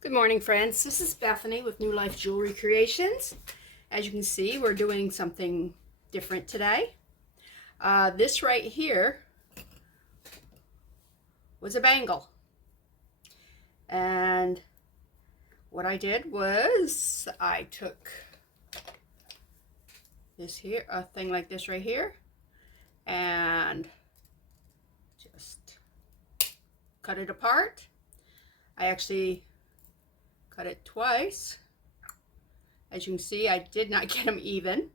Good morning, friends. This is Bethany with New Life Jewelry Creations. As you can see, we're doing something different today. This right here was a bangle. And what I did was I took this here, a thing like this right here, and just cut it apart. I actually cut it twice. As you can see, I did not get them even.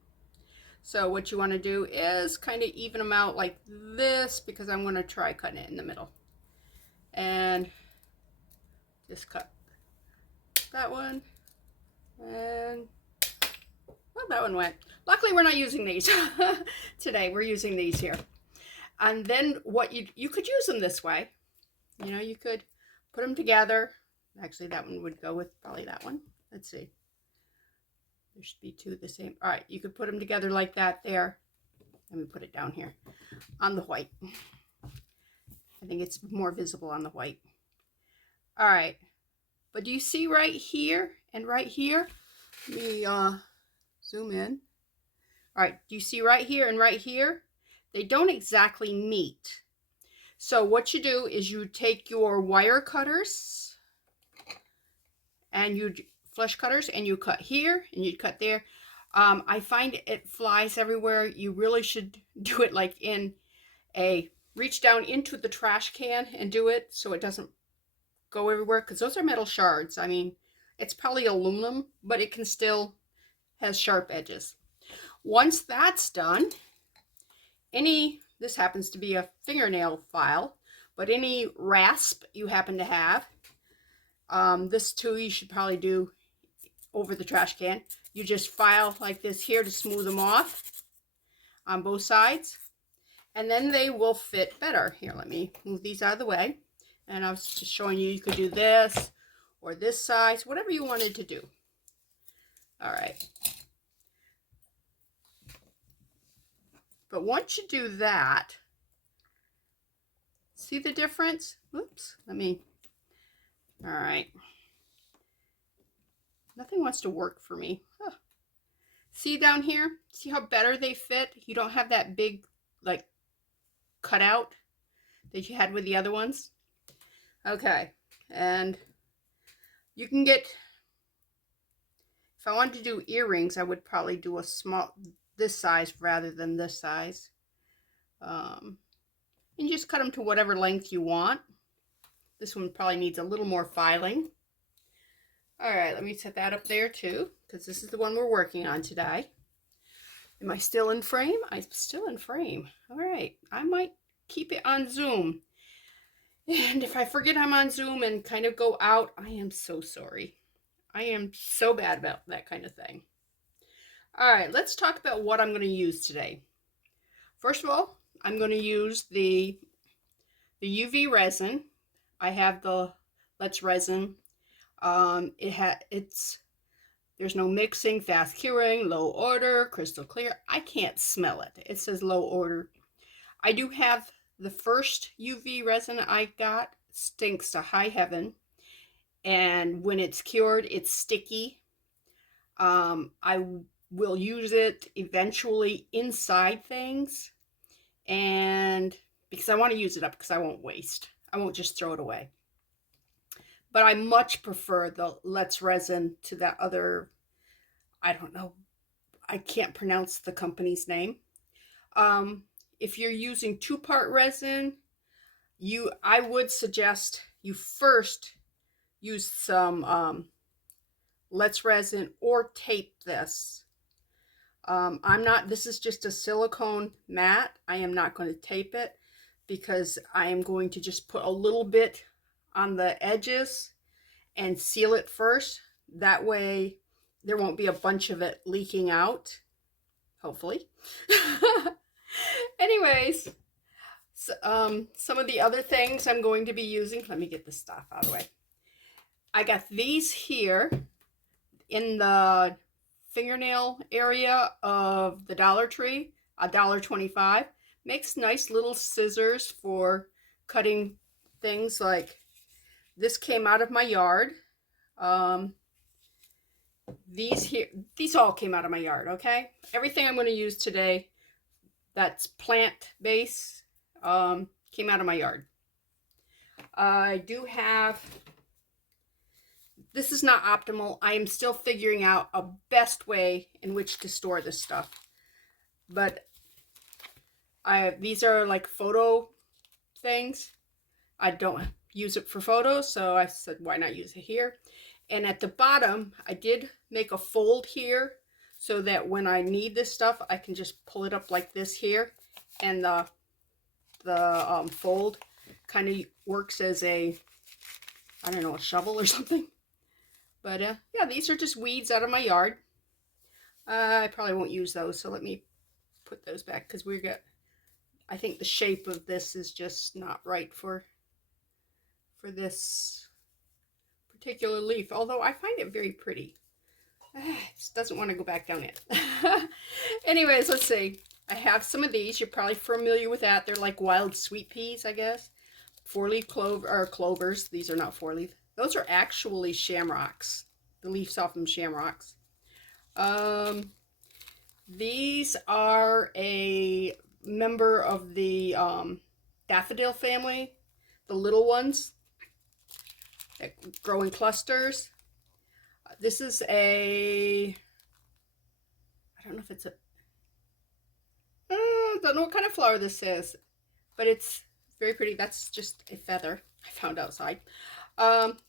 So what you want to do is kind of even them out like this, because I'm going to try cutting it in the middle. And just cut that one, and well, that one went. Luckily we're not using these today. We're using these here. And then what you could use them this way. You know, you could put them together. Actually, that one would go with probably that one. Let's see. There should be two the same. All right, you could put them together like that there. Let me put it down here on the white. I think it's more visible on the white. All right, but do you see right here and right here? Let me zoom in. All right, do you see right here and right here? They don't exactly meet. So what you do is you take your wire cutters and you flush cutters, and you cut here and you cut there. I find it flies everywhere. You really should do it like in a reach down into the trash can and do it so it doesn't go everywhere, because those are metal shards. I mean, it's probably aluminum, but it can still has sharp edges. Once that's done, this happens to be a fingernail file, but any rasp you happen to have, this too you should probably do over the trash can. You just file like this here to smooth them off on both sides, and then they will fit better. Here, let me move these out of the way. And I was just showing you could do this or this size, whatever you wanted to do. All right. But once you do that, see the difference? Oops, all right. Nothing wants to work for me. Huh. See down here? See how better they fit? You don't have that big, like, cutout that you had with the other ones. Okay, and you can get, if I wanted to do earrings, I would probably do a small, this size rather than this size. And just cut them to whatever length you want. This one probably needs a little more filing. All right, let me set that up there too, because this is the one we're working on today. Am I still in frame? I'm still in frame. All right, I might keep it on Zoom. And if I forget I'm on Zoom and kind of go out, I am so sorry. I am so bad about that kind of thing. All right, let's talk about what I'm going to use today. First of all, I'm going to use the UV resin. I have the Let's Resin. There's no mixing, fast curing, low order, crystal clear. I can't smell it. It says low order. I do have the first UV resin I got, stinks to high heaven. And when it's cured, it's sticky. I will use it eventually inside things. And because I want to use it up, because I won't waste. I won't just throw it away. But I much prefer the Let's Resin to that other, I don't know, I can't pronounce the company's name. If you're using 2-part resin, I would suggest you first use some Let's Resin or tape this. This is just a silicone mat. I am not going to tape it, because I am going to just put a little bit on the edges and seal it first. That way there won't be a bunch of it leaking out, hopefully. Anyways, some of the other things I'm going to be using, let me get this stuff out of the way. I got these here in the fingernail area of the Dollar Tree, $1.25. Makes nice little scissors for cutting things. Like this came out of my yard. Um, these all came out of my yard, okay? Everything I'm going to use today that's plant base came out of my yard. I do have, this is not optimal. I am still figuring out a best way in which to store this stuff. But these are like photo things. I don't use it for photos, so I said, why not use it here? And at the bottom, I did make a fold here so that when I need this stuff, I can just pull it up like this here. And the fold kind of works as a, I don't know, a shovel or something. But yeah, these are just weeds out of my yard. I probably won't use those, so let me put those back because I think the shape of this is just not right for this particular leaf, although I find it very pretty. It just doesn't want to go back down it. Anyways, let's see. I have some of these. You're probably familiar with that. They're like wild sweet peas, I guess. 4-leaf clover or clovers. These are not 4-leaf. Those are actually shamrocks. The leaves off them shamrocks. These are a member of the daffodil family, the little ones that grow in clusters. This is I don't know if it's don't know what kind of flower this is, but it's very pretty. That's just a feather I found outside.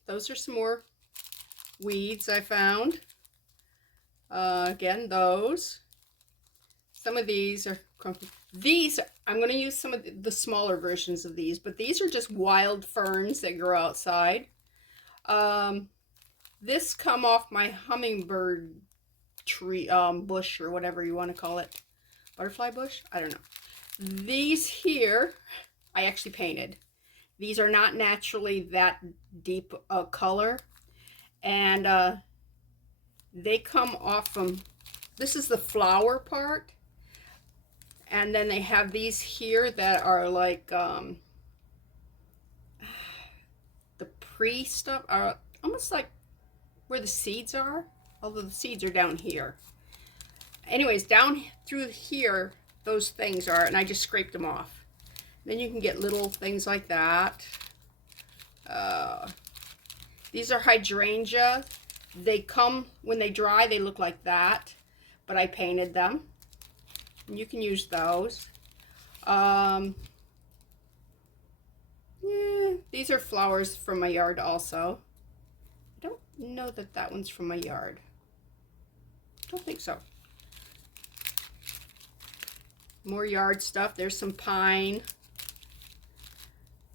Those are some more weeds I found. Again, those. Some of these are crumpled. These, I'm going to use some of the smaller versions of these, but these are just wild ferns that grow outside. This come off my hummingbird tree, bush, or whatever you want to call it. Butterfly bush? I don't know. These here, I actually painted. These are not naturally that deep a color. And they come off from, this is the flower part. And then they have these here that are like, the pre stuff are almost like where the seeds are, although the seeds are down here. Anyways, down through here, those things are, and I just scraped them off. Then you can get little things like that. These are hydrangea. They come, when they dry, they look like that, but I painted them. And you can use those. Yeah, these are flowers from my yard also. I don't know that that one's from my yard. I don't think so. More yard stuff. There's some pine.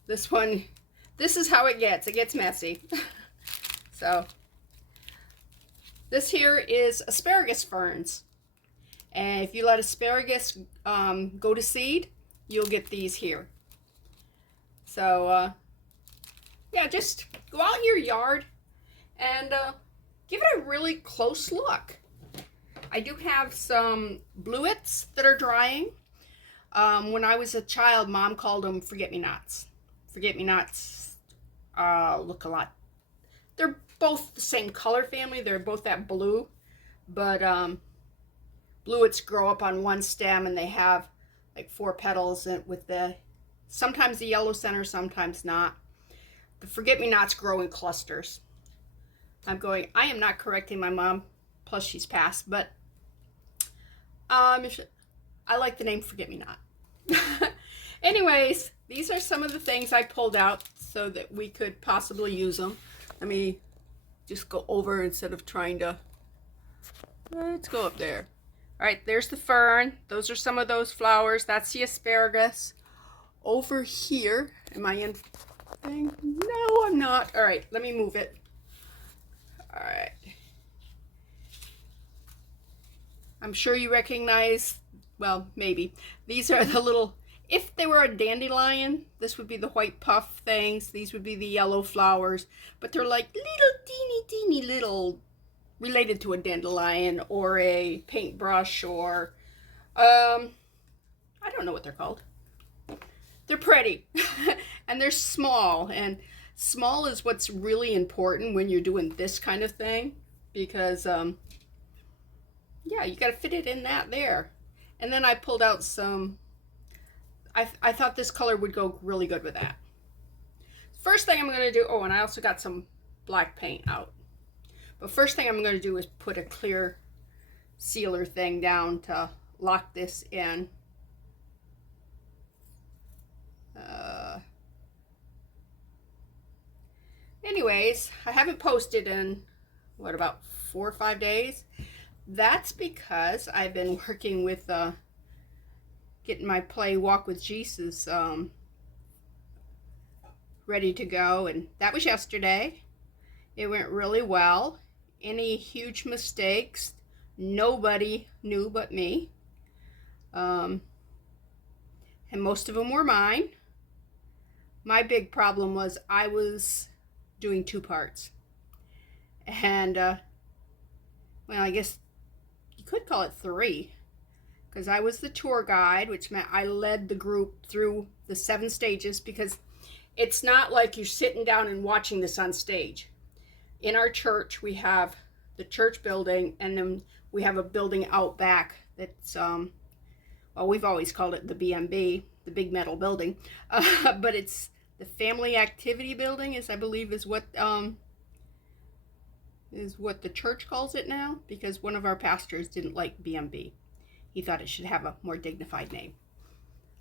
This one, this is how it gets. It gets messy. So, this here is asparagus ferns. And if you let asparagus go to seed, you'll get these here. So, yeah, just go out in your yard and give it a really close look. I do have some bluets that are drying. When I was a child, Mom called them forget-me-nots. Forget-me-nots look a lot. They're both the same color family. They're both that blue. But bluets grow up on one stem and they have like 4 petals with sometimes the yellow center, sometimes not. The forget-me-nots grow in clusters. I am not correcting my mom, plus she's passed, but I like the name forget-me-not. Anyways, these are some of the things I pulled out so that we could possibly use them. Let me just go over instead of trying to, let's go up there. All right, there's the fern. Those are some of those flowers. That's the asparagus. Over here, am I in thing? No, I'm not. All right, let me move it. All right. I'm sure you recognize, well, maybe. These are the little, if they were a dandelion, this would be the white puff things. These would be the yellow flowers. But they're like little teeny little, related to a dandelion or a paintbrush or, I don't know what they're called. They're pretty and they're small, and Small is what's really important when you're doing this kind of thing, because yeah, you got to fit it in that there. And then I pulled out some, I thought this color would go really good with that. First thing I'm going to do, oh, and I also got some black paint out. But first thing I'm going to do is put a clear sealer thing down to lock this in. Anyways, I haven't posted in, what, about 4 or 5 days? That's because I've been working with getting my play Walk with Jesus ready to go, and that was yesterday. It went really well. Any huge mistakes, nobody knew but me. And most of them were mine. My big problem was I was doing 2 parts. And, well, I guess you could call it 3. Because I was the tour guide, which meant I led the group through the 7 stages, because it's not like you're sitting down and watching this on stage. In our church, we have the church building, and then we have a building out back that's, well, we've always called it the BMB, the big metal building, but it's the family activity building, I believe is what the church calls it now, because one of our pastors didn't like BMB. He thought it should have a more dignified name.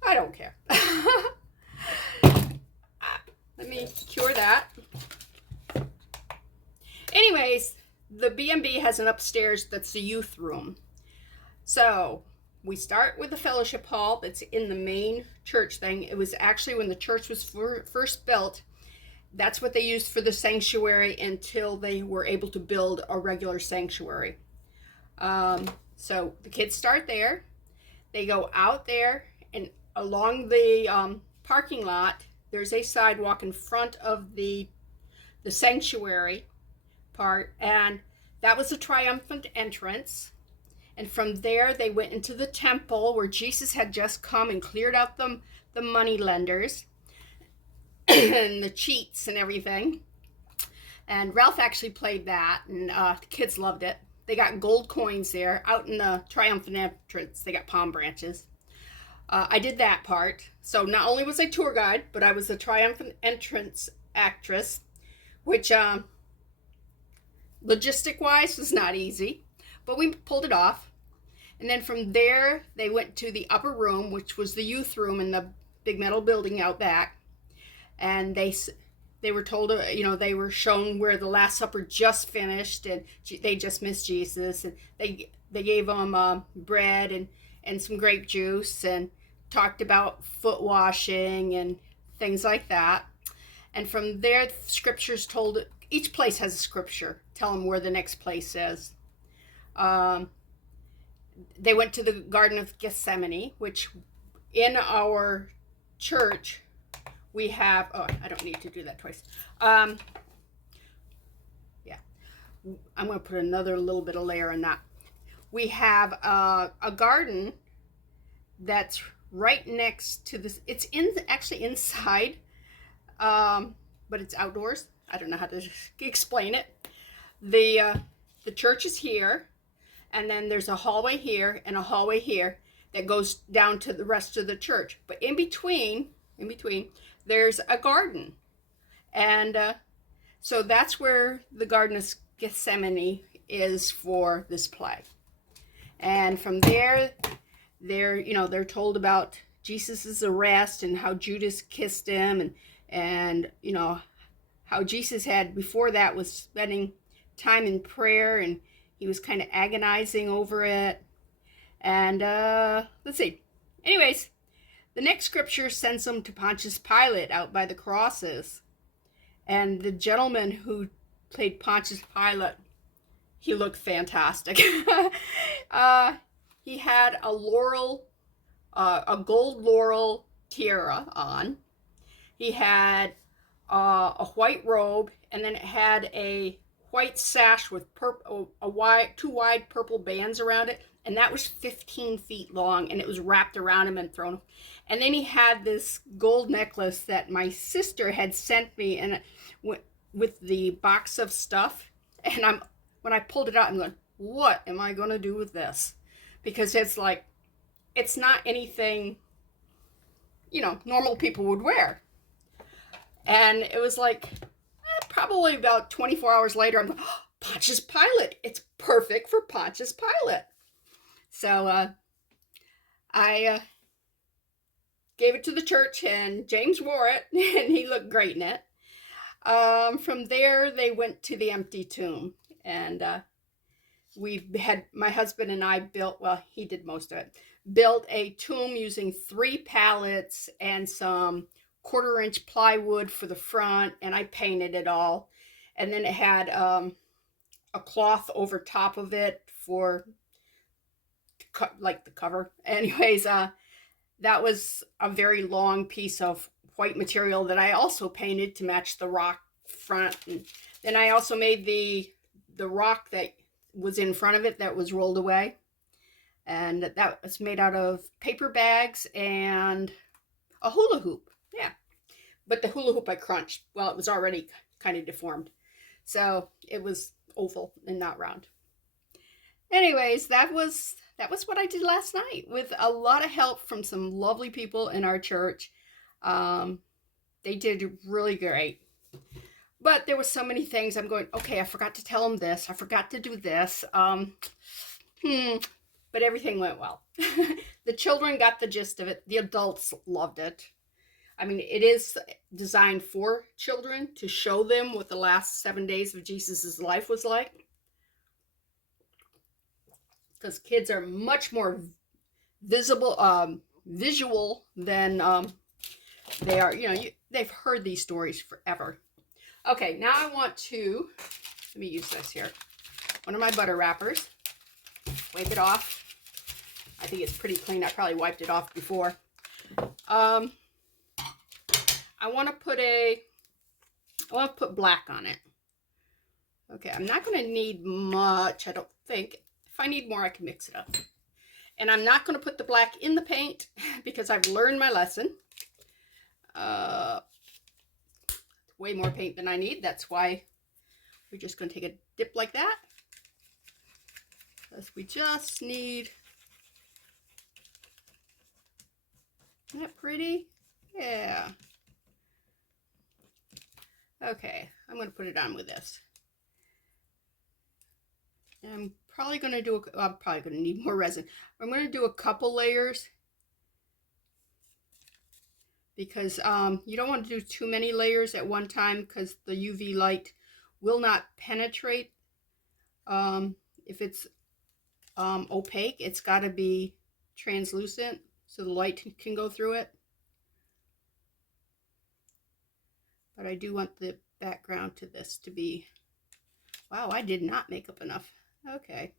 I don't care. Let me cure that. Anyways, the B&B has an upstairs that's the youth room. So we start with the fellowship hall that's in the main church thing. It was actually when the church was first built, that's what they used for the sanctuary until they were able to build a regular sanctuary. So the kids start there. They go out there, and along the parking lot, there's a sidewalk in front of the sanctuary part, and that was the triumphant entrance. And from there they went into the temple where Jesus had just come and cleared out the money lenders and the cheats and everything. And Ralph actually played that, and the kids loved it. They got gold coins there. Out in the triumphant entrance, they got palm branches. I did that part. So not only was I tour guide, but I was the triumphant entrance actress, which logistic-wise was not easy, but we pulled it off. And then from there, they went to the upper room, which was the youth room in the big metal building out back. And they were told, they were shown where the Last Supper just finished, and they just missed Jesus. And they gave them bread and some grape juice, and talked about foot washing and things like that. And from there, the scriptures told, each place has a scripture, tell them where the next place is. They went to the Garden of Gethsemane, which in our church, we have, oh, I don't need to do that twice. Yeah, I'm going to put another little bit of layer in that. We have a garden that's right next to this. It's actually inside, but it's outdoors. I don't know how to explain it. The church is here, and then there's a hallway here and a hallway here that goes down to the rest of the church. But in between, there's a garden. And so that's where the Garden of Gethsemane is for this play. And from there, they're told about Jesus's arrest and how Judas kissed him, and how Jesus had before that was spending time in prayer, and he was kind of agonizing over it. And let's see. Anyways, the next scripture sends them to Pontius Pilate out by the crosses. And the gentleman who played Pontius Pilate, he looked fantastic. He had a gold laurel tiara on. He had a white robe, and then it had a white sash with two wide purple bands around it, and that was 15 feet long, and it was wrapped around him and thrown. And then he had this gold necklace that my sister had sent me, and with the box of stuff, and when I pulled it out, I'm going, what am I going to do with this? Because it's like, it's not anything, you know, normal people would wear. And it was like, probably about 24 hours later, I'm going, oh, Pontius Pilate. It's perfect for Pontius Pilate. So I gave it to the church, and James wore it, and he looked great in it. From there, they went to the empty tomb, and my husband and I built, well, he did most of it, built a tomb using 3 pallets and some 1/4-inch plywood for the front, and I painted it all. And then it had a cloth over top of it for like the cover. Anyways, that was a very long piece of white material that I also painted to match the rock front. And then I also made the rock that was in front of it that was rolled away, and that was made out of paper bags and a hula hoop. Yeah, but the hula hoop I crunched. Well, it was already kind of deformed, so it was oval and not round. Anyways, that was what I did last night with a lot of help from some lovely people in our church. They did really great. But there were so many things I'm going, okay, I forgot to tell them this. I forgot to do this. But everything went well. The children got the gist of it. The adults loved it. I mean, it is designed for children to show them what the last 7 days of Jesus's life was like. Because kids are much more visual than they are. You know, they've heard these stories forever. Okay, now I want to, let me use this here. One of my butter wrappers. Wipe it off. I think it's pretty clean. I probably wiped it off before. I want to put black on it. Okay, I'm not going to need much, I don't think. If I need more, I can mix it up. And I'm not going to put the black in the paint because I've learned my lesson. Way more paint than I need. That's why we're just going to take a dip like that. Because we just need, isn't that pretty? Yeah. Okay, I'm going to put it on with this. And I'm probably going to do, I'm probably going to need more resin. I'm going to do a couple layers because you don't want to do too many layers at one time because the UV light will not penetrate. If it's opaque, it's got to be translucent so the light can go through it. But I do want the background to this to be, wow, I did not make up enough. Okay.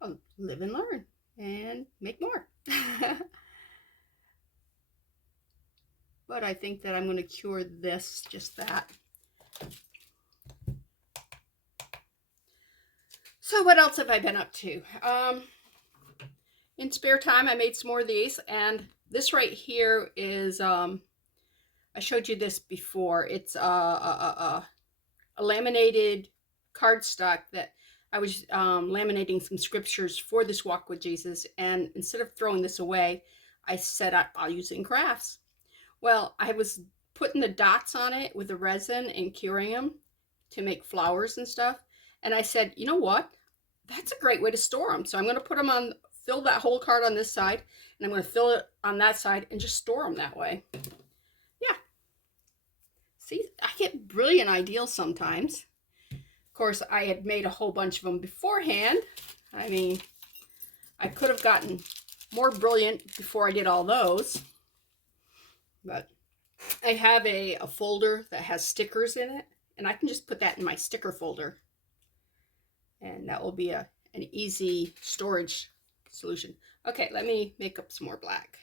Well, live and learn and make more. But I think that I'm going to cure this, just that. So what else have I been up to? In spare time, I made some more of these, and this right here is, I showed you this before. It's a laminated cardstock that I was laminating some scriptures for this walk with Jesus, and instead of throwing this away, I said I'll use it in crafts. Well, I was putting the dots on it with the resin and curing them to make flowers and stuff. And I said, you know what? That's a great way to store them. So I'm going to put them on, fill that whole card on this side, and I'm going to fill it on that side and just store them that way. Yeah. See, I get brilliant ideas sometimes. Of course, I had made a whole bunch of them beforehand. I mean, I could have gotten more brilliant before I did all those. But I have a folder that has stickers in it, and I can just put that in my sticker folder. And that will be an easy storage solution. Okay, let me make up some more black.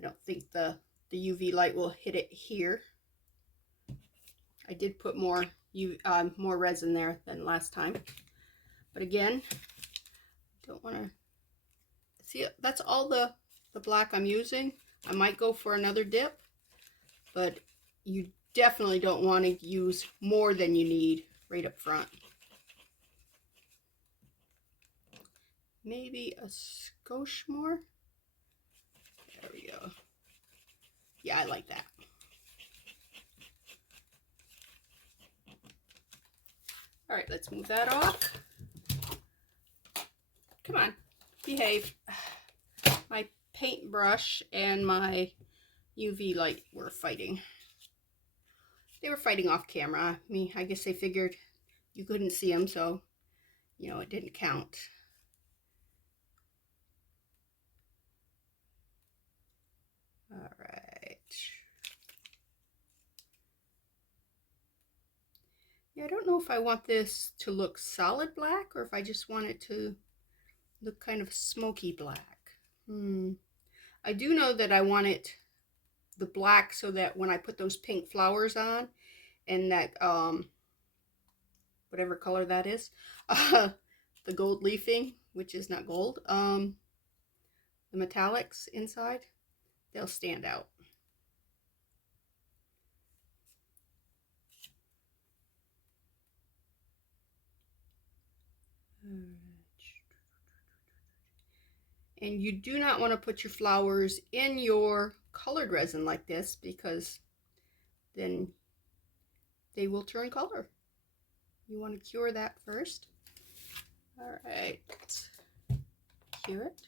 I don't think the UV light will hit it here. I did put more resin there than last time. But again, don't want to see, that's all the black I'm using. I might go for another dip, but you definitely don't want to use more than you need right up front. Maybe a skosh more. There we go. Yeah, I like that. All right, let's move that off. Come on, behave. My paintbrush and my UV light were fighting. They were fighting off camera. I guess they figured you couldn't see them, so, you know, it didn't count. All right. Yeah, I don't know if I want this to look solid black or if I just want it to look kind of smoky black. I do know that I want it the black so that when I put those pink flowers on and that whatever color that is, the gold leafing, which is not gold, the metallics inside, they'll stand out. And you do not want to put your flowers in your colored resin like this, because then they will turn color. You want to cure that first. All right, cure it.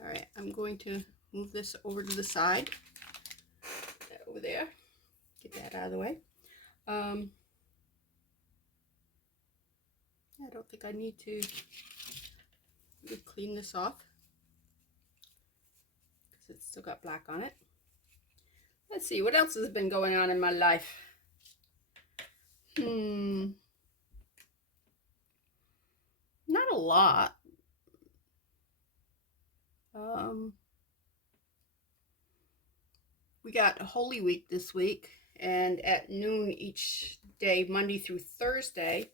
All right, I'm going to move this over to the side. Over there. Get that out of the way. I don't think I need to clean this off because it's still got black on it. Let's see, what else has been going on in my life? Not a lot. We got Holy Week this week, and at noon each day, Monday through Thursday,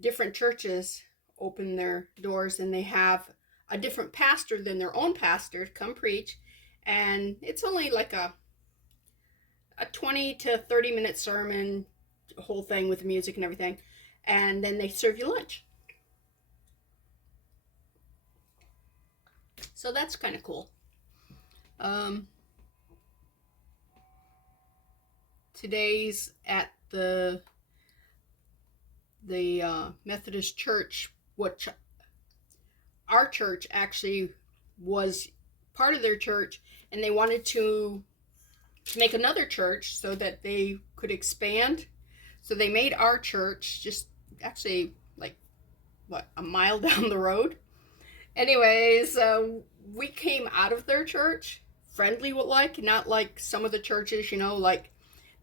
different churches open their doors and they have a different pastor than their own pastor to come preach, and it's only like a 20 to 30 minute sermon, whole thing with music and everything, and then they serve you lunch. So that's kind of cool. Today's at the Methodist church, which our church actually was part of their church, and they wanted to make another church so that they could expand. So they made our church just actually like, what, a mile down the road. Anyways, we came out of their church friendly, like, not like some of the churches, you know, like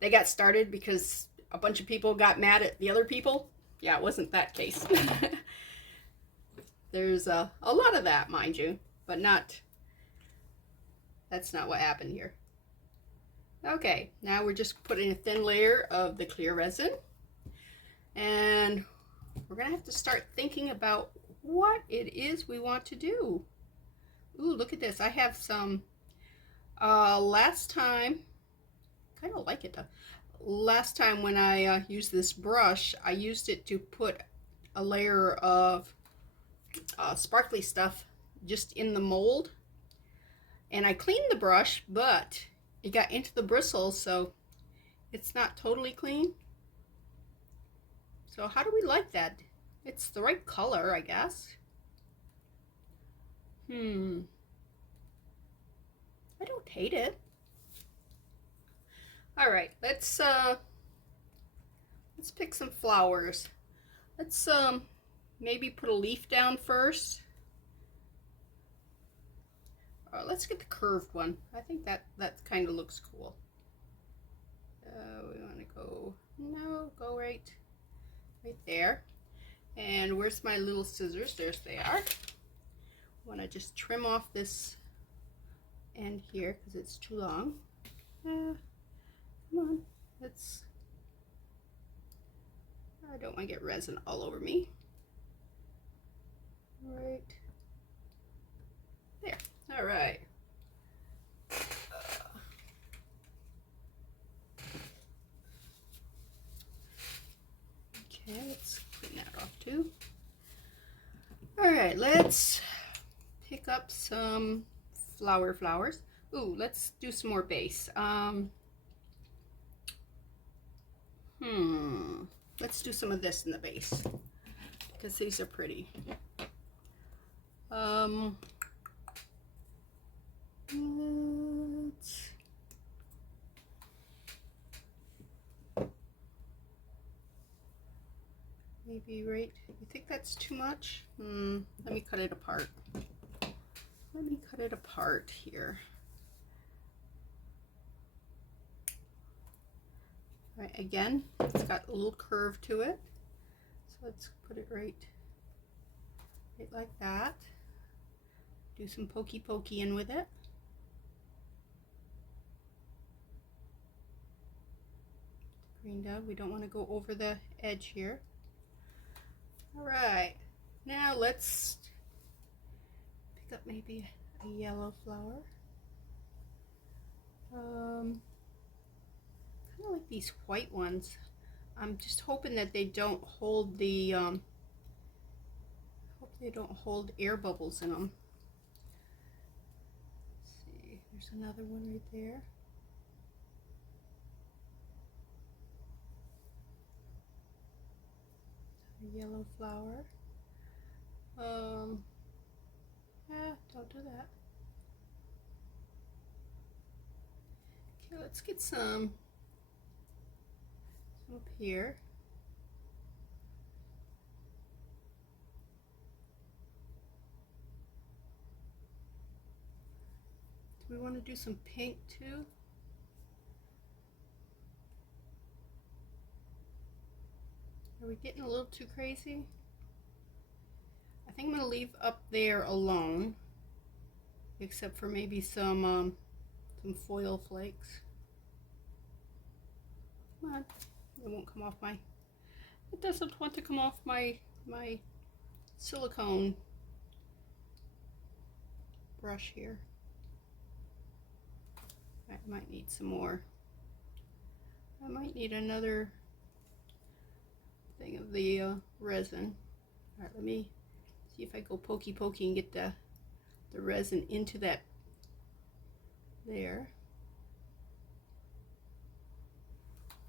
they got started because a bunch of people got mad at the other people. Yeah, it wasn't that case. There's a lot of that, mind you, but that's not what happened here. Okay, now we're just putting a thin layer of the clear resin, and we're gonna have to start thinking about what it is we want to do. Ooh, look at this. I have some, last time, kind of like it though. Last time when I used this brush, I used it to put a layer of sparkly stuff just in the mold, and I cleaned the brush, but it got into the bristles, so it's not totally clean. So how do we like that? It's the right color, I guess. I don't hate it. All right, let's pick some flowers. Let's maybe put a leaf down first. Let's get the curved one. I think that kind of looks cool. We want to go right there. And where's my little scissors? There's they are. I want to just trim off this end here because it's too long. Come on, I don't want to get resin all over me. Right there. All right. too. All right, let's pick up some flowers. Ooh, let's do some more base. Let's do some of this in the base because these are pretty. Maybe right, you think that's too much? Let me cut it apart. Let me cut it apart here. All right, again, it's got a little curve to it. So let's put it right like that. Do some pokey in with it. Green down, we don't want to go over the edge here. All right, now let's pick up maybe a yellow flower. Kind of like these white ones. I'm just hoping that they don't hold the hope they don't hold air bubbles in them. Let's see, there's another one right there. A yellow flower. Don't do that. Okay, let's get some up here. Do we want to do some pink too? Are we getting a little too crazy? I think I'm going to leave up there alone, except for maybe some foil flakes. Come on, it won't come off my. It doesn't want to come off my silicone brush here. I might need some more. I might need another thing of the resin. All right, let me see if I go pokey and get the resin into that there.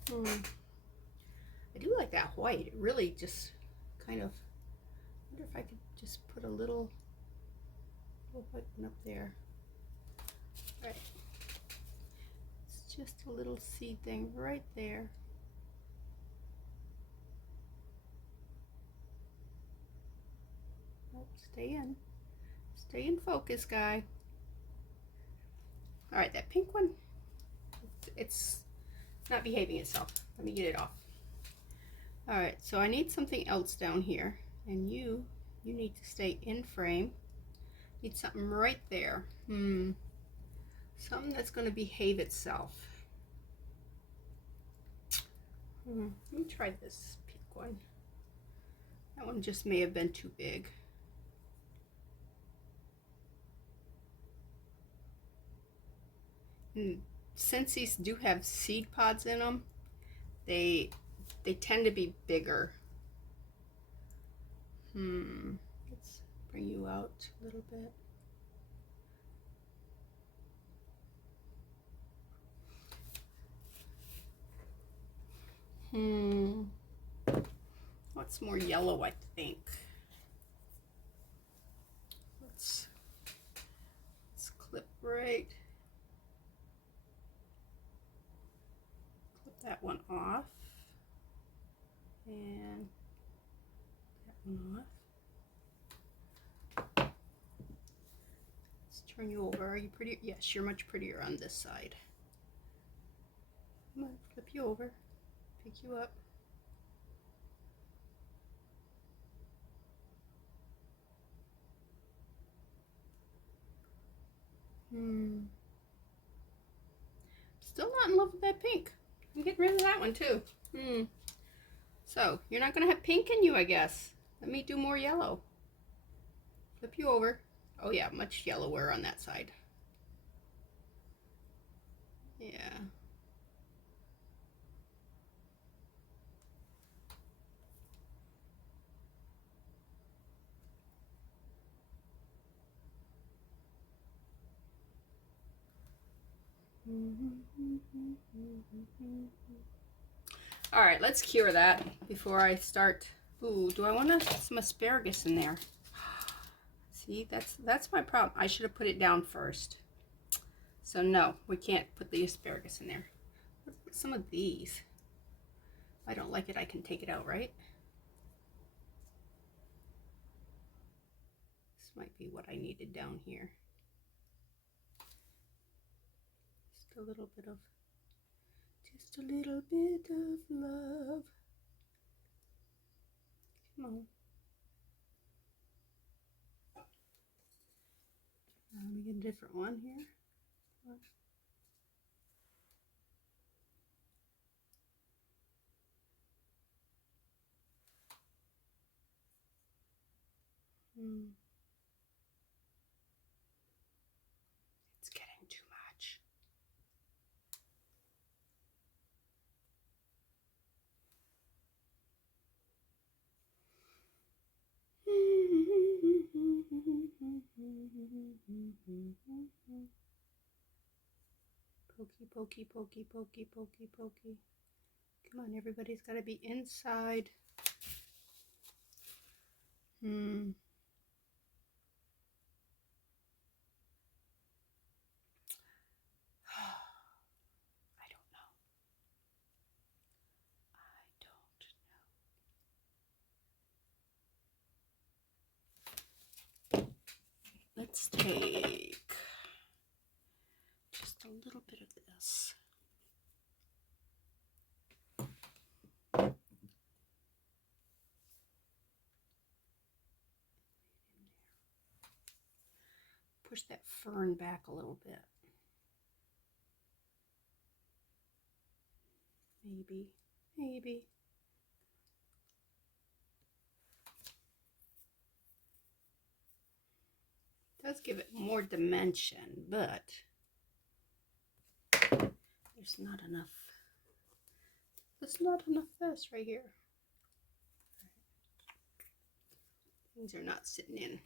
I do like that white. It really just kind of, I wonder if I could just put a little white one up there. All right. It's just a little seed thing right there. Oh, stay in focus, guy. All right, that pink one, it's not behaving itself. Let me get it off. All right, so I need something else down here, and you need to stay in frame. Need something right there. Something that's going to behave itself. Let me try this pink one. That one just may have been too big. And since these do have seed pods in them, they tend to be bigger. Let's bring you out a little bit. What's more yellow, I think. Let's clip right. Clip that one off. And that one off. Let's turn you over. Are you pretty? Yes, you're much prettier on this side. I'm gonna flip you over, pick you up. Still not in love with that pink. I'm getting rid of that one too. So you're not gonna have pink in you, I guess. Let me do more yellow. Flip you over. Oh yeah, much yellower on that side. Yeah. All right, let's cure that before I start. Ooh, do I want some asparagus in there? See, that's my problem. I should have put it down first. So no, we can't put the asparagus in there. Some of these. If I don't like it, I can take it out, right? This might be what I needed down here. Just a little bit of love. Come on. Let me get a different one here. It's getting too much. Pokey, pokey, pokey, pokey, pokey, pokey. Come on, everybody's got to be inside. I don't know. Let's take just a little bit of this. Push that fern back a little bit. Maybe. Does give it more dimension, but there's not enough. There's not enough this right here. Things are not sitting in.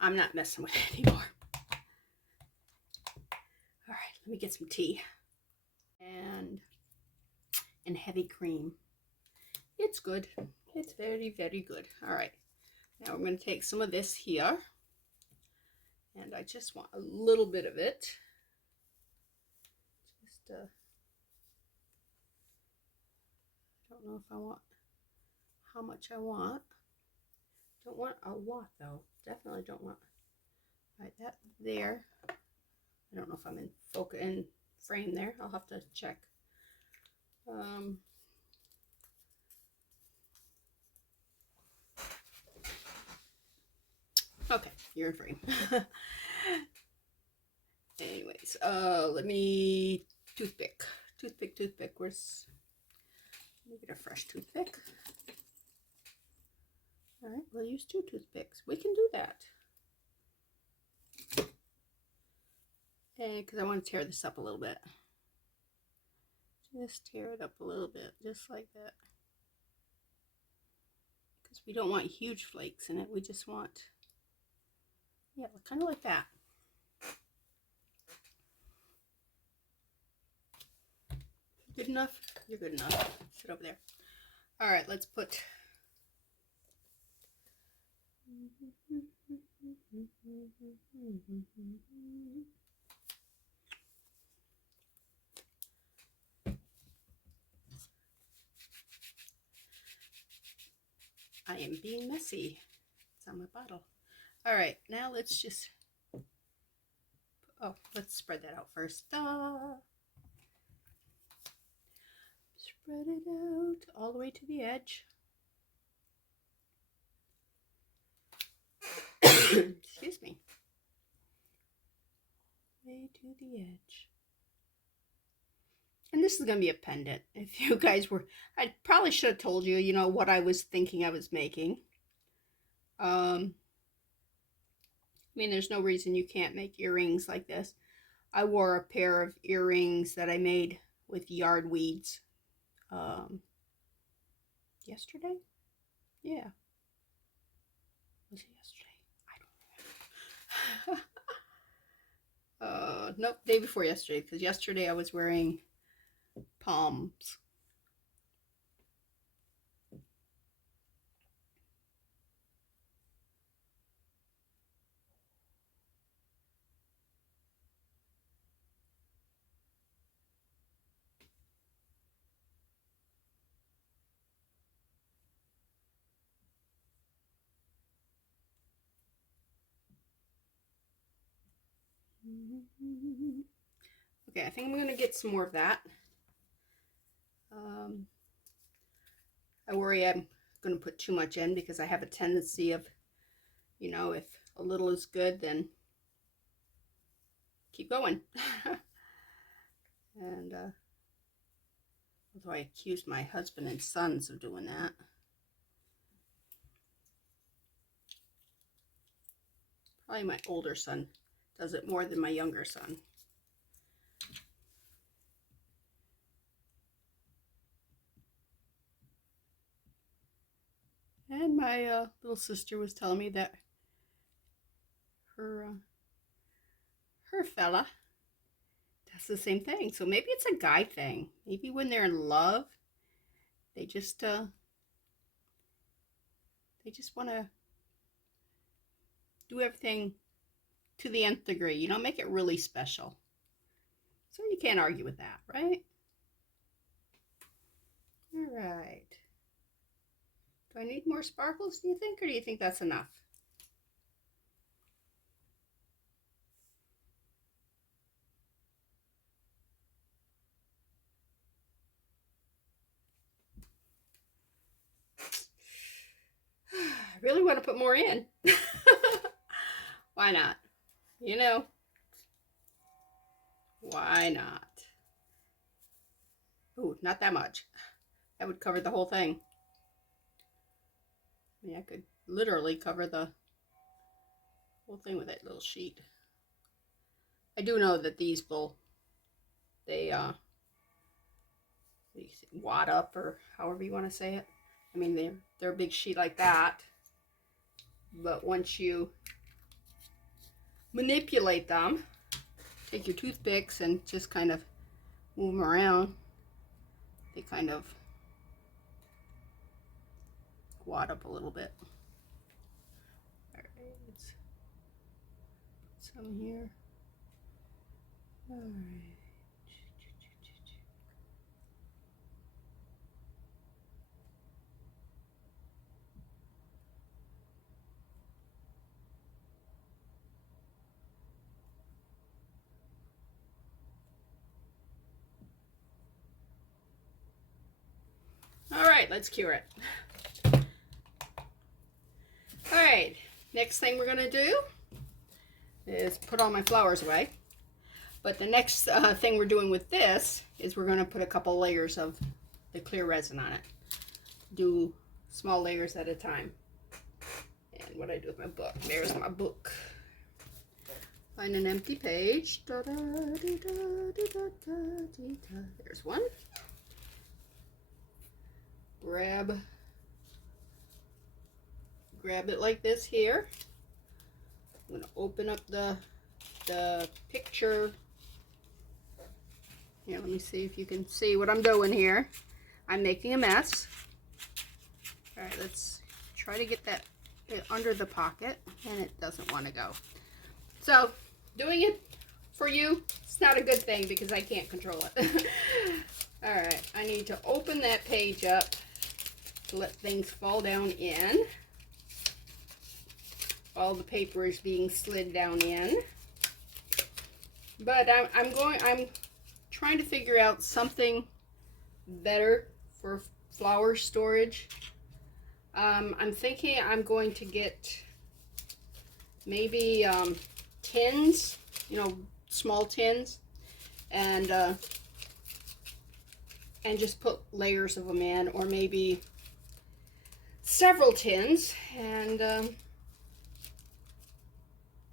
I'm not messing with it anymore. All right, let me get some tea and heavy cream. It's good. It's very, very good. All right, now we're going to take some of this here, and I just want a little bit of it. Just I don't know if I want how much I want. Don't want a lot though. Definitely don't want. All right, that there. I don't know if I'm in focus in frame there. I'll have to check. Okay, you're in frame. Anyways, let me toothpick. Where's? Let me get a fresh toothpick. All right, we'll use 2 toothpicks. We can do that. And because I want to tear this up a little bit. Just tear it up a little bit, just like that. Because we don't want huge flakes in it. We just want, yeah, kind of like that. Good enough? You're good enough. Sit over there. All right, let's put. I am being messy. It's on my bottle. All right, now let's just. Oh, let's spread that out first. Spread it out all the way to the edge. Excuse me. Way to the edge. And this is going to be a pendant. If you guys were, I probably should have told you, you know, what I was thinking I was making. I mean, there's no reason you can't make earrings like this. I wore a pair of earrings that I made with yard weeds yesterday. Yeah, was it yesterday? I don't remember. Nope, day before yesterday, because yesterday I was wearing palms. Okay, I think I'm gonna get some more of that. I worry I'm gonna put too much in because I have a tendency of, you know, if a little is good, then keep going. And although I accused my husband and sons of doing that. Probably my older son does it more than my younger son. And my little sister was telling me that her fella does the same thing. So maybe it's a guy thing. Maybe when they're in love, they just want to do everything to the nth degree. You know, make it really special. So you can't argue with that, right? All right. Do I need more sparkles, do you think, or do you think that's enough? I really want to put more in. Why not? You know, why not? Ooh, not that much. That would cover the whole thing. I mean, I could literally cover the whole thing with that little sheet. I do know that these will, they wad up, or however you want to say it. I mean, they're a big sheet like that, but once you manipulate them, take your toothpicks and just kind of move them around, they kind of wad up a little bit. All right, let's put some here. All right. All right, let's cure it. All right, next thing we're gonna do is put all my flowers away. But the next thing we're doing with this is we're gonna put a couple layers of the clear resin on it. Do small layers at a time. And what I do with my book, there's my book. Find an empty page. There's one. Grab it like this here. I'm going to open up the picture. Here, let me see if you can see what I'm doing here. I'm making a mess. All right, let's try to get that under the pocket, and it doesn't want to go. So, doing it for you, it's not a good thing because I can't control it. All right, I need to open that page up to let things fall down in. All the paper is being slid down in. But I'm trying to figure out something better for flower storage. I'm thinking I'm going to get maybe tins, you know, small tins, and just put layers of them in, or maybe several tins, and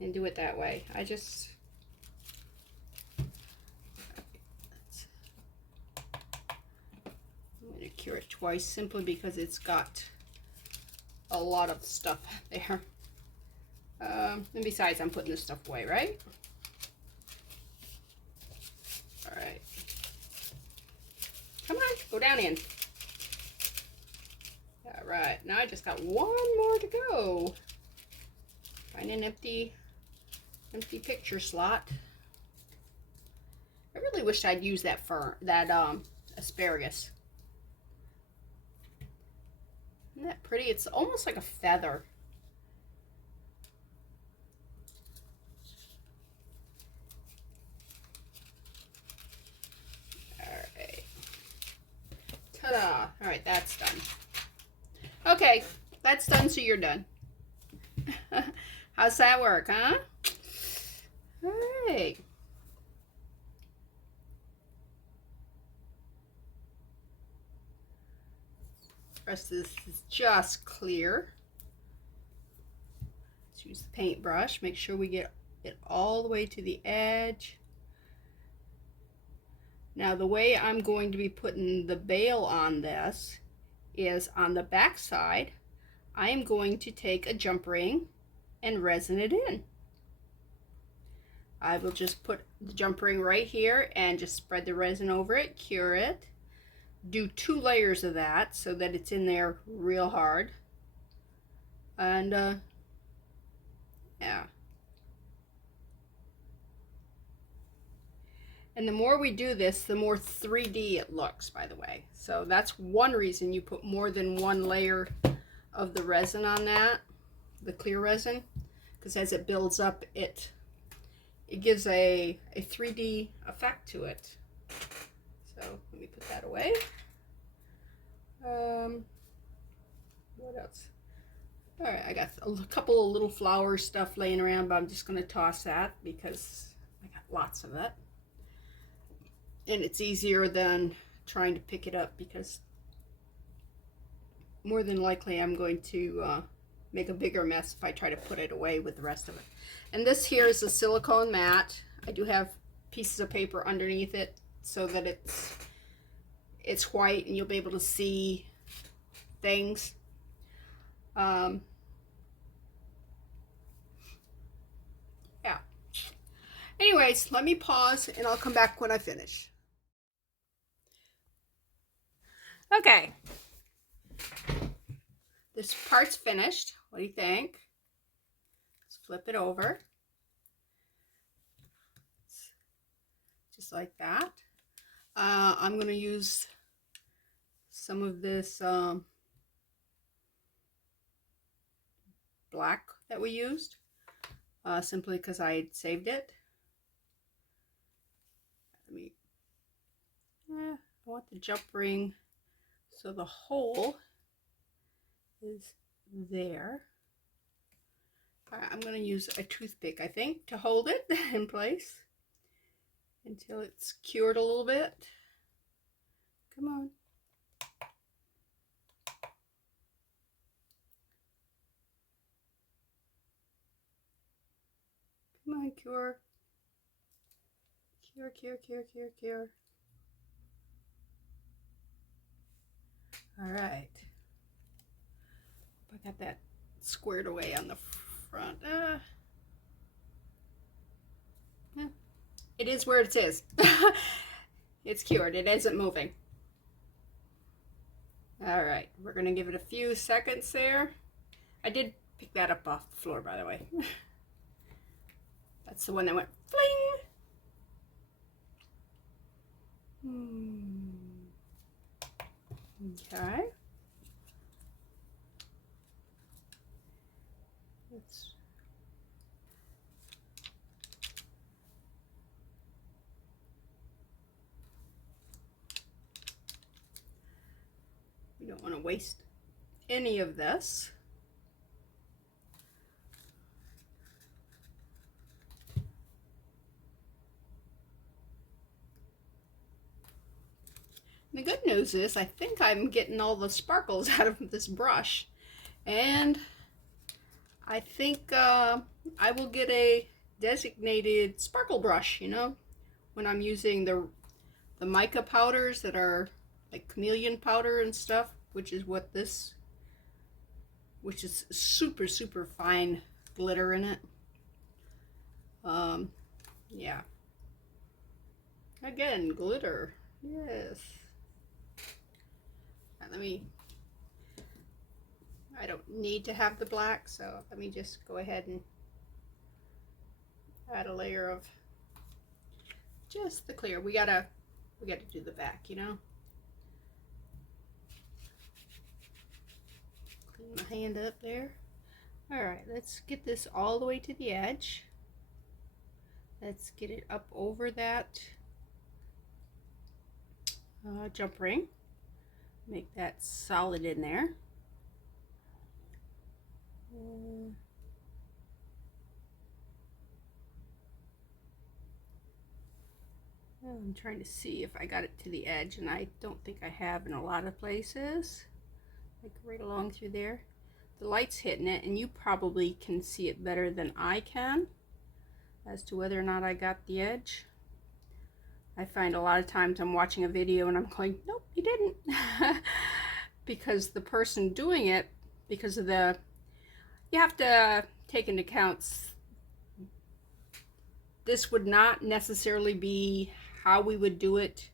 and do it that way. I'm going to cure it twice simply because it's got a lot of stuff there. And besides, I'm putting this stuff away, right? All right. Come on, go down in. All right, now I just got one more to go. Find an empty picture slot. I really wish I'd used that asparagus. Isn't that pretty? It's almost like a feather. Alright. Ta-da! Alright, that's done. Okay, that's done, so you're done. How's that work, huh? Alright. The rest of this is just clear. Let's use the paintbrush. Make sure we get it all the way to the edge. Now the way I'm going to be putting the bail on this is on the back side. I am going to take a jump ring and resin it in. I will just put the jump ring right here and just spread the resin over it, cure it. Do 2 layers of that so that it's in there real hard. And yeah. And the more we do this, the more 3D it looks, by the way. So that's one reason you put more than 1 layer of the resin on that, the clear resin, because as it builds up, it gives a 3D effect to it. So let me put that away. What else? All right, I got a couple of little flower stuff laying around, but I'm just going to toss that because I got lots of it. And it's easier than trying to pick it up because more than likely I'm going to make a bigger mess if I try to put it away with the rest of it. And this here is a silicone mat. I do have pieces of paper underneath it so that it's white and you'll be able to see things. Yeah. Anyways, let me pause and I'll come back when I finish. Okay. This part's finished. What do you think? Let's flip it over. Just like that. I'm going to use some of this black that we used, simply because I had saved it. I want the jump ring so the hole is there. All right, I'm going to use a toothpick, I think, to hold it in place until it's cured a little bit. Come on. Come on, cure. Cure, cure, cure, cure, cure. All right. I got that squared away on the front. It is where it is. It's cured. It isn't moving. All right. We're going to give it a few seconds there. I did pick that up off the floor, by the way. That's the one that went fling. Okay. We don't want to waste any of this. The good news is I think I'm getting all the sparkles out of this brush, and I think I will get a designated sparkle brush, you know, when I'm using the mica powders that are like chameleon powder and stuff, which is what this, which is super, super fine glitter in it. Yeah. Again, glitter. Yes. Let me, I don't need to have the black, so let me just go ahead and add a layer of just the clear. We gotta do the back, you know. Clean my hand up there. All right, let's get this all the way to the edge. Let's get it up over that jump ring. Make that solid in there. I'm trying to see if I got it to the edge, and I don't think I have in a lot of places. Like right along through there. The light's hitting it, and you probably can see it better than I can as to whether or not I got the edge. I find a lot of times I'm watching a video and I'm going, nope, you didn't. Because the person doing it, because of the, you have to take into account, this would not necessarily be how we would do it,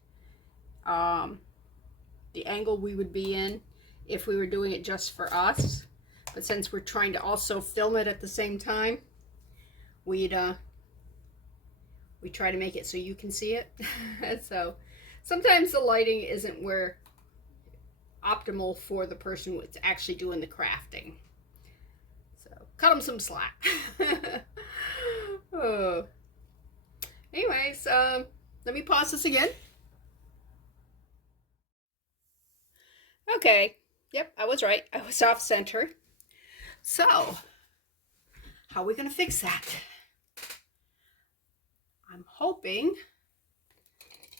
the angle we would be in if we were doing it just for us. But since we're trying to also film it at the same time, we try to make it so you can see it. So sometimes the lighting isn't where optimal for the person who's actually doing the crafting. So cut them some slack. Oh. Anyways, let me pause this again. Okay, yep, I was right. I was off center. So, how are we gonna fix that? I'm hoping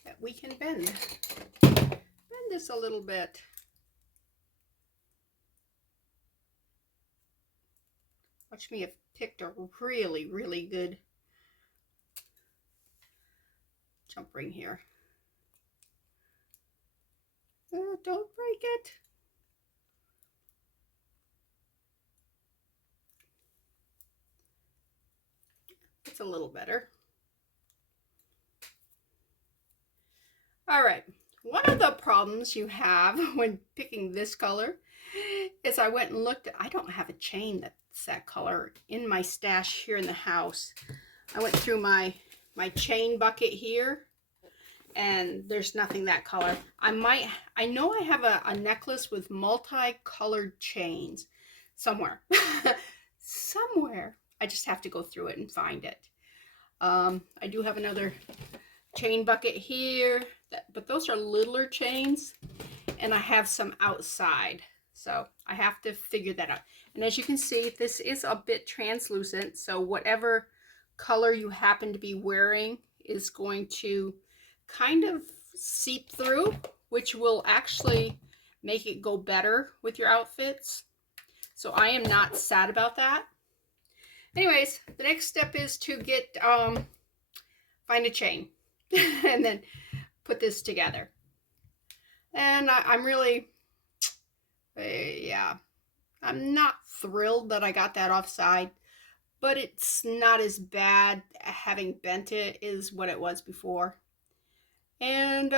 that we can bend this a little bit. Watch me have picked a really, really good jump ring here. Don't break it. It's a little better. All right, one of the problems you have when picking this color is I went and looked at, I don't have a chain that's that color in my stash here in the house. I went through my chain bucket here and there's nothing that color. I know I have a necklace with multicolored chains somewhere. Somewhere. I just have to go through it and find it. I do have another chain bucket here, but those are littler chains, and I have some outside, so I have to figure that out. And as you can see, this is a bit translucent, so whatever color you happen to be wearing is going to kind of seep through, which will actually make it go better with your outfits. So I am not sad about that. Anyways, the next step is to get find a chain and then put this together. And I'm really, yeah, I'm not thrilled that I got that offside, but it's not as bad having bent it is what it was before. And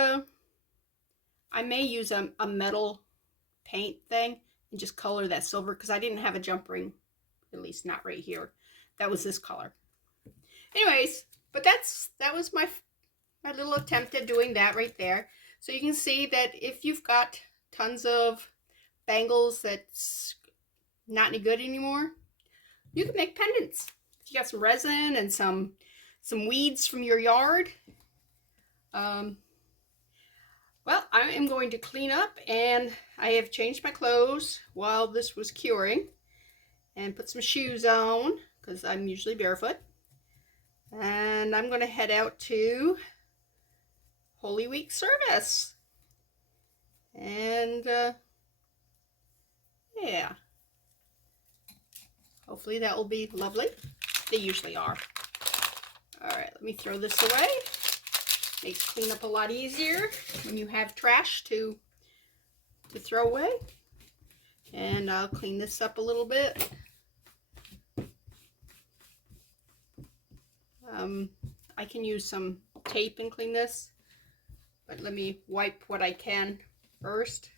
I may use a metal paint thing and just color that silver, because I didn't have a jump ring, at least not right here, that was this color. Anyways, but that was my little attempt at doing that right there. So you can see that if you've got tons of bangles that's not any good anymore, you can make pendants. If you got some resin and some weeds from your yard, well, I am going to clean up, and I have changed my clothes while this was curing and put some shoes on because I'm usually barefoot. And I'm going to head out to Holy Week service. And yeah. Hopefully that will be lovely. They usually are. All right, let me throw this away. Makes cleanup a lot easier when you have trash to throw away. And I'll clean this up a little bit. I can use some tape and clean this, but let me wipe what I can first,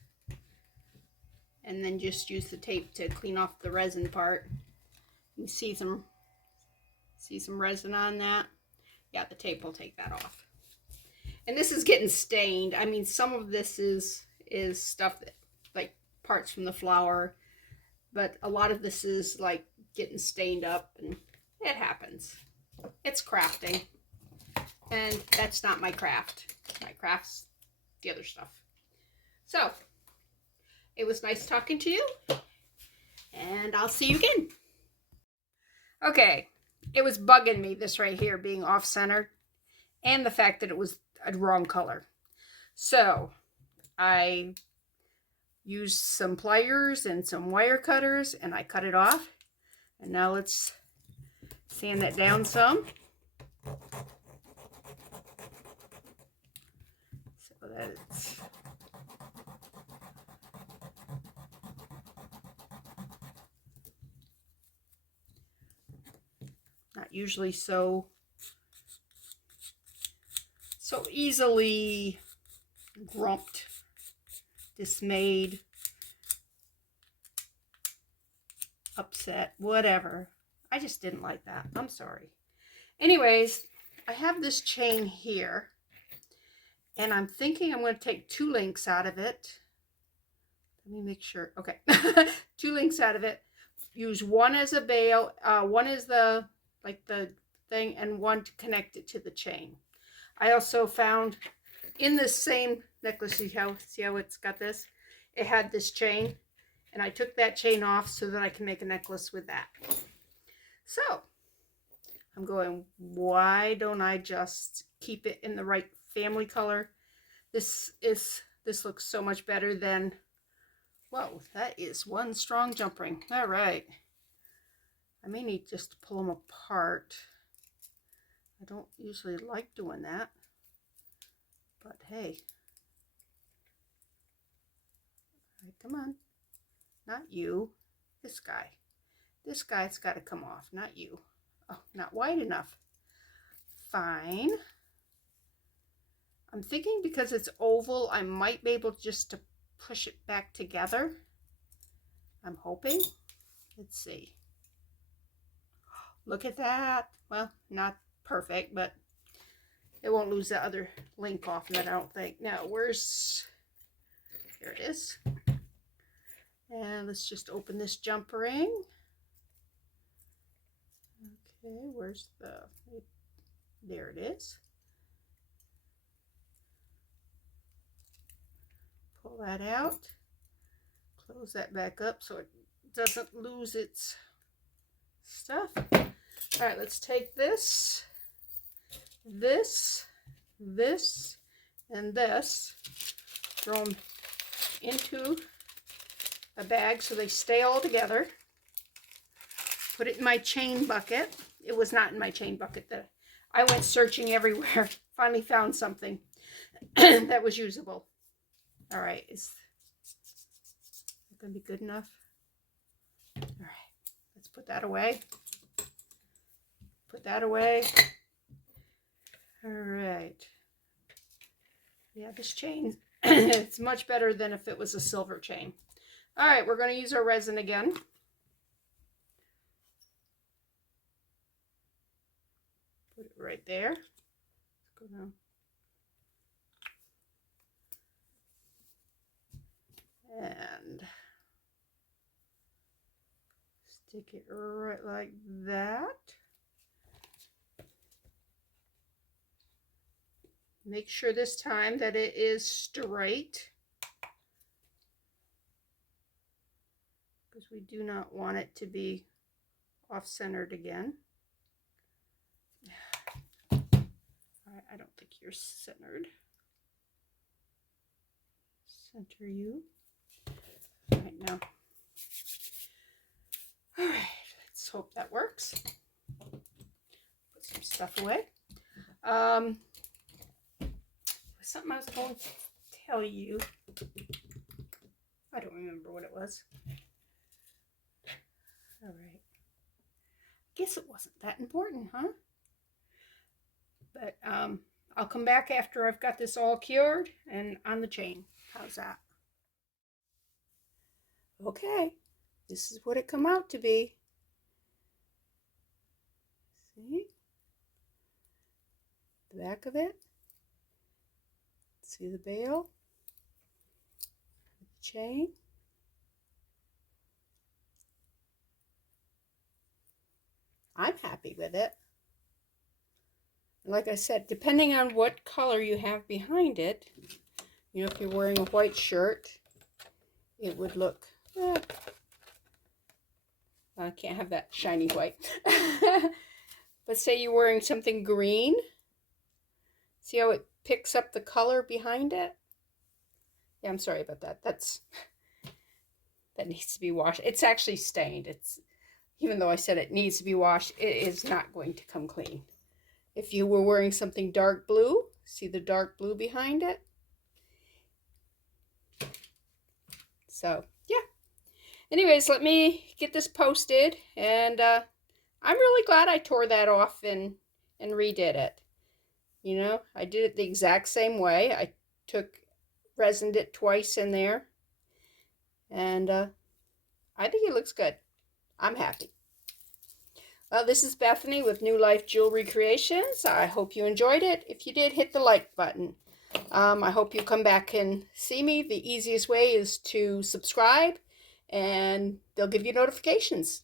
and then just use the tape to clean off the resin part. You see some resin on that? Yeah, the tape will take that off. And this is getting stained. I mean, some of this is stuff that, like parts from the flower, but a lot of this is like getting stained up, and it happens. It's crafting, and that's not my craft. My craft's the other stuff. So, it was nice talking to you, and I'll see you again. Okay, it was bugging me, this right here being off-centered, and the fact that it was a wrong color. So, I used some pliers and some wire cutters, and I cut it off. And now let's sand that down some, so that it's not usually so easily grumped, dismayed, upset, whatever. I just didn't like that. I'm sorry. Anyways, I have this chain here, and I'm thinking I'm going to take 2 links out of it. Let me make sure. Okay. 2 links out of it. Use one as a bail, one is the thing, and one to connect it to the chain. I also found in this same necklace, see how it's got this? It had this chain, and I took that chain off so that I can make a necklace with that. So, I'm going, why don't I just keep it in the right family color? This looks so much better than, whoa, that is one strong jump ring. All right. I may need just to pull them apart. I don't usually like doing that, but hey. All right, come on. Not you. This guy. This guy's got to come off, not you. Oh, not wide enough. Fine. I'm thinking because it's oval, I might be able just to push it back together. I'm hoping. Let's see. Look at that. Well, not perfect, but it won't lose the other link off that, I don't think. Now, where's... There it is. And let's just open this jump ring. Okay, where's the... There it is. Pull that out. Close that back up so it doesn't lose its stuff. All right, let's take this, and this, throw them into a bag so they stay all together. Put it in my chain bucket. It was not in my chain bucket. I went searching everywhere. Finally found something that was usable. All right, is that going to be good enough? All right, let's put that away. Put that away. All right. Yeah, this chain, it's much better than if it was a silver chain. All right, we're going to use our resin again. Put it right there. Let's go down. And stick it right like that. Make sure this time that it is straight, because we do not want it to be off-centered again. I don't think you're centered. Center you. All right, now. All right, let's Let's hope that works. Put some stuff away. Something I was going to tell you. I don't remember what it was. All right. Guess it wasn't that important, huh? But I'll come back after I've got this all cured and on the chain. How's that? Okay, this is what it come out to be. See? The back of it. See the bail? The chain. I'm happy with it. Like I said, depending on what color you have behind it, you know, if you're wearing a white shirt, it would look, I can't have that shiny white. But say you're wearing something green, see how it picks up the color behind it? Yeah, I'm sorry about that. That needs to be washed. It's actually stained. Even though I said it needs to be washed, it is not going to come clean. If you were wearing something dark blue, see the dark blue behind it? So, yeah. Anyways, let me get this posted, and I'm really glad I tore that off and redid it. You know, I did it the exact same way. I resined it twice in there, and I think it looks good. I'm happy. Well, this is Bethany with New Life Jewelry Creations. I hope you enjoyed it. If you did, hit the like button. I hope you come back and see me. The easiest way is to subscribe, and they'll give you notifications.